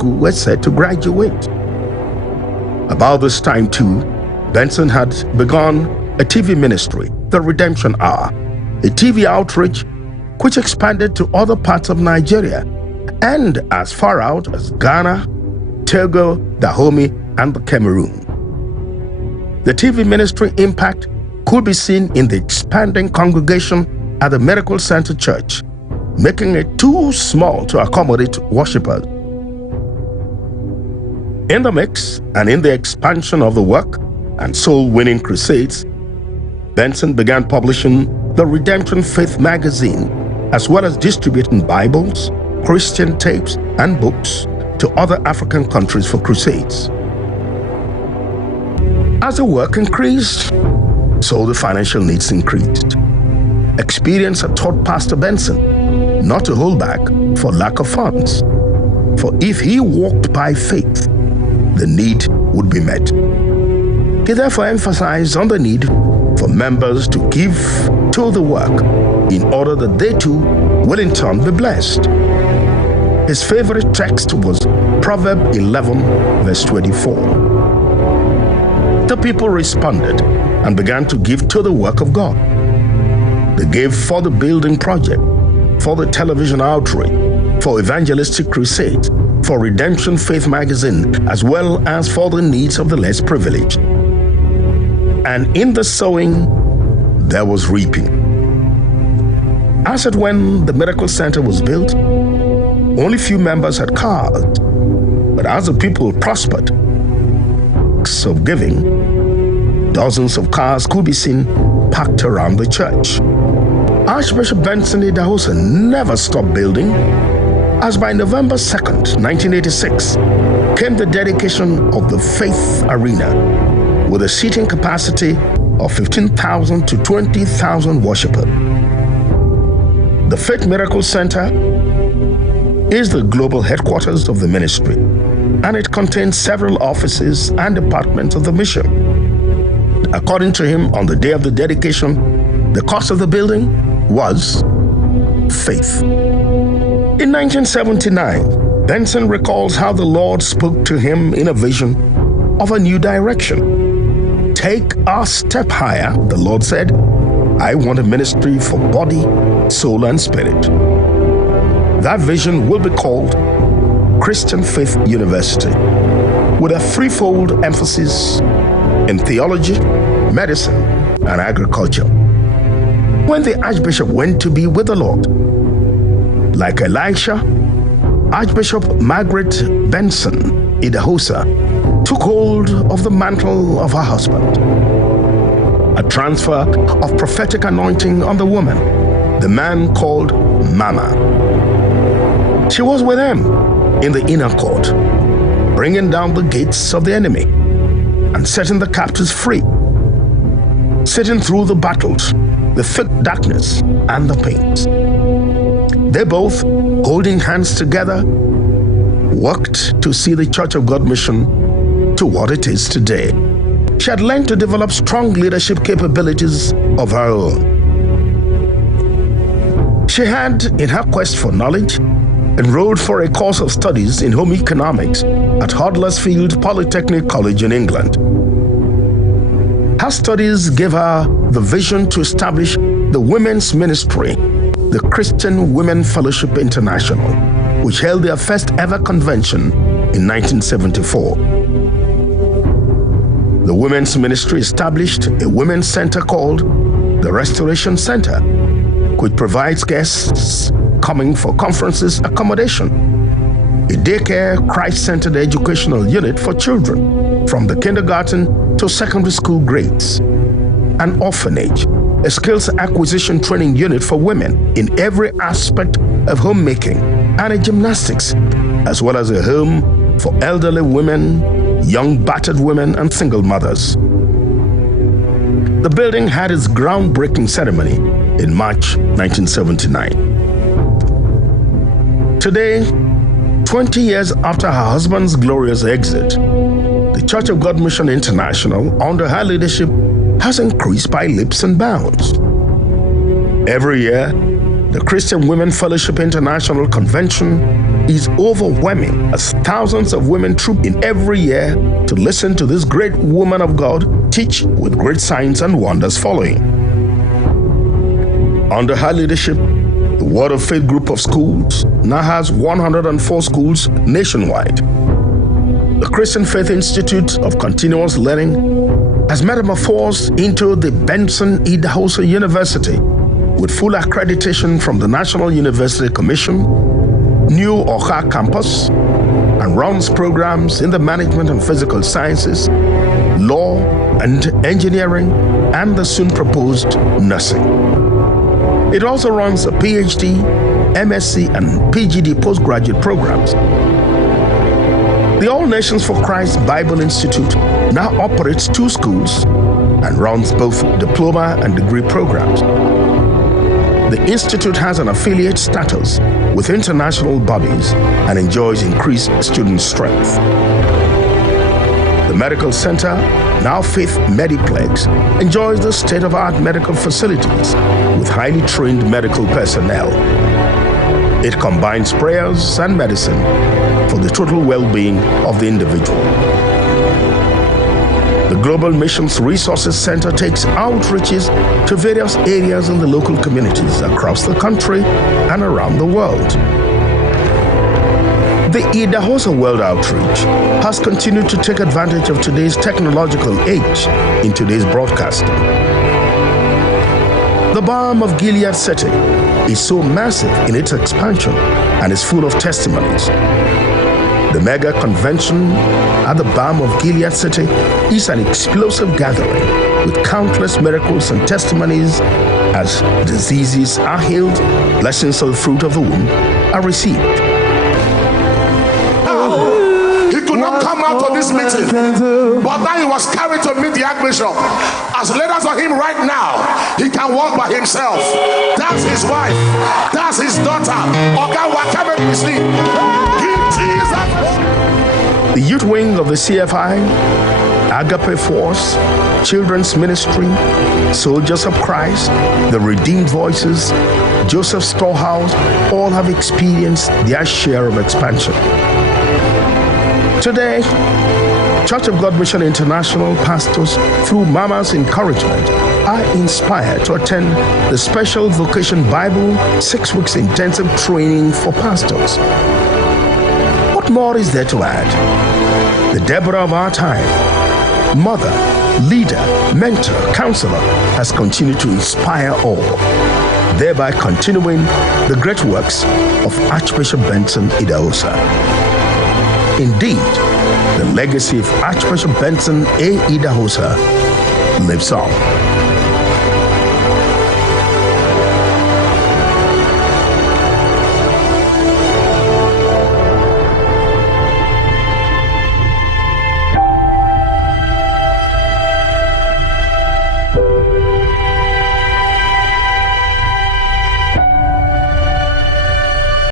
school were set to graduate. About this time, too, Benson had begun a TV ministry, The Redemption Hour, a TV outreach which expanded to other parts of Nigeria and as far out as Ghana, Togo, Dahomey, and the Cameroon. The TV ministry impact could be seen in the expanding congregation at the Miracle Center Church, making it too small to accommodate worshipers. In the mix and in the expansion of the work and soul-winning crusades, Benson began publishing the Redemption Faith magazine, as well as distributing Bibles, Christian tapes, and books to other African countries for crusades. As the work increased, so the financial needs increased. Experience had taught Pastor Benson not to hold back for lack of funds, for if he walked by faith, the need would be met. He therefore emphasized on the need for members to give to the work in order that they too will in turn be blessed. His favorite text was Proverbs 11, verse 24. The people responded and began to give to the work of God. They gave for the building project, for the television outreach, for evangelistic crusades, for Redemption Faith magazine, as well as for the needs of the less privileged. And in the sowing, there was reaping. As at when the Miracle Center was built, only few members had cars, but as the people prospered, of giving, dozens of cars could be seen parked around the church. Archbishop Benson Idahosa never stopped building, as by November 2nd, 1986, came the dedication of the Faith Arena with a seating capacity of 15,000 to 20,000 worshipers. The Faith Miracle Center is the global headquarters of the ministry, and it contains several offices and departments of the mission. According to him, on the day of the dedication, the cost of the building was faith. In 1979, Benson recalls how the Lord spoke to him in a vision of a new direction. Take a step higher, the Lord said. I want a ministry for body, soul, and spirit. That vision will be called Christian Faith University, with a threefold emphasis in theology, medicine, and agriculture. When the Archbishop went to be with the Lord, like Elisha, Archbishop Margaret Benson Idahosa took hold of the mantle of her husband. A transfer of prophetic anointing on the woman, the man called Mama. She was with him in the inner court, bringing down the gates of the enemy and setting the captives free, sitting through the battles, the thick darkness, and the pains. They both, holding hands together, worked to see the Church of God mission to what it is today. She had learned to develop strong leadership capabilities of her own. She had, in her quest for knowledge, enrolled for a course of studies in home economics at Huddersfield Polytechnic College in England. Her studies gave her the vision to establish the women's ministry, the Christian Women Fellowship International, which held their first ever convention in 1974. The women's ministry established a women's center called the Restoration Center, which provides guests coming for conferences accommodation, a daycare Christ-centered educational unit for children from the kindergarten to secondary school grades, an orphanage, a skills acquisition training unit for women in every aspect of homemaking, and a gymnastics, as well as a home for elderly women, young battered women, and single mothers. The building had its groundbreaking ceremony in March 1979. Today, 20 years after her husband's glorious exit, the Church of God Mission International, under her leadership, has increased by leaps and bounds. Every year, the Christian Women Fellowship International Convention is overwhelming as thousands of women troop in every year to listen to this great woman of God teach, with great signs and wonders following. Under her leadership, the Word of Faith group of schools now has 104 schools nationwide. The Christian Faith Institute of Continuous Learning has metamorphosed into the Benson Idahosa University with full accreditation from the National University Commission, new Oka campus, and runs programs in the management and physical sciences, law and engineering, and the soon proposed nursing. It also runs a PhD, MSc, and PGD postgraduate programs. The All Nations for Christ Bible Institute now operates 2 schools and runs both diploma and degree programs. The Institute has an affiliate status with international bodies and enjoys increased student strength. The Medical Center, now Faith Mediplex, enjoys the state-of-the-art medical facilities with highly trained medical personnel. It combines prayers and medicine for the total well-being of the individual. The Global Missions Resources Center takes outreaches to various areas in the local communities across the country and around the world. The Idahosa World Outreach has continued to take advantage of today's technological age in today's broadcasting. The Balm of Gilead City is so massive in its expansion and is full of testimonies. The mega convention at the Balm of Gilead City is an explosive gathering with countless miracles and testimonies as diseases are healed, blessings of the fruit of the womb are received. He could not come out of this meeting, but now he was carried to meet the Archbishop. As leaders of him right now, he can walk by himself. That's his wife, that's his daughter. The youth wing of the CFI, Agape Force, Children's Ministry, Soldiers of Christ, the Redeemed Voices, Joseph Storehouse, all have experienced their share of expansion. Today, Church of God Mission International pastors, through Mama's encouragement, are inspired to attend the Special Vocation Bible 6 weeks intensive training for pastors. What more is there to add? The Deborah of our time, mother, leader, mentor, counselor, has continued to inspire all, thereby continuing the great works of Archbishop Benson Idahosa. Indeed, the legacy of Archbishop Benson A. Idahosa lives on.